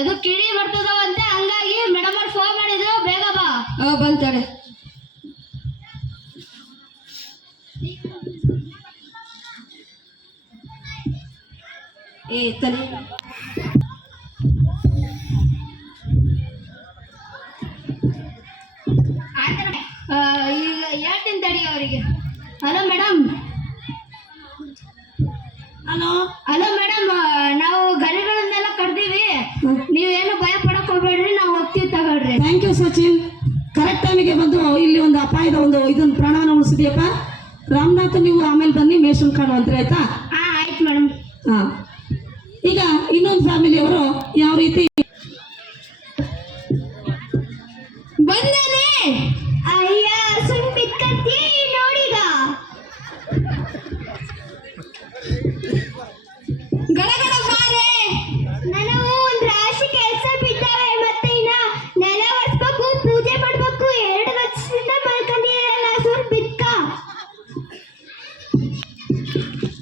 ಇದು ಕಿಡಿ ಬರ್ತದವಂತೆ, ಹಂಗಾಗಿ ಮೇಡಮ್ ಅವ್ರು ಫೋನ್ ಮಾಡಿದ್ರು, ಬೇಗ ಬಾ. ಬಂತಾರೆ. ತಲೆ ಈಗ ಹೇಳ್ತೀನಿ ತಡಿ ಅವರಿಗೆ. Hello madam. ಹಲೋ ಮೇಡಮ್, ನಾವು ಗರಿಗಳನ್ನೆಲ್ಲ ಕಡ್ದೀವಿ, ನೀವೇನು ಭಯ ಪಡಕ್ ಹೋಗ್ಬೇಡ್ರಿ, ನಾವು ಹೋಗ್ತೀವಿ ತಗೊಳ್ರಿ. Thank you Sachin. ಕರೆಕ್ಟ್ ಟೈಮಿಗೆ ಬಂದು ಇಲ್ಲಿ ಒಂದು ಅಪಾಯದ ಇದೊಂದು ಪ್ರಾಣನ ಉಳಿಸಿದ್ಯಪ್ಪ. ರಾಮನಾಥ್, ನೀವು ಆಮೇಲೆ ಬನ್ನಿ ಮೇಷನ್ ಕಾಣುವಂತ್ರಿ, ಆಯ್ತಾ? ಆಯ್ತು ಮೇಡಮ್. ಈಗ ಇನ್ನೊಂದು ಫ್ಯಾಮಿಲಿಯವರು ಯಾವ ರೀತಿ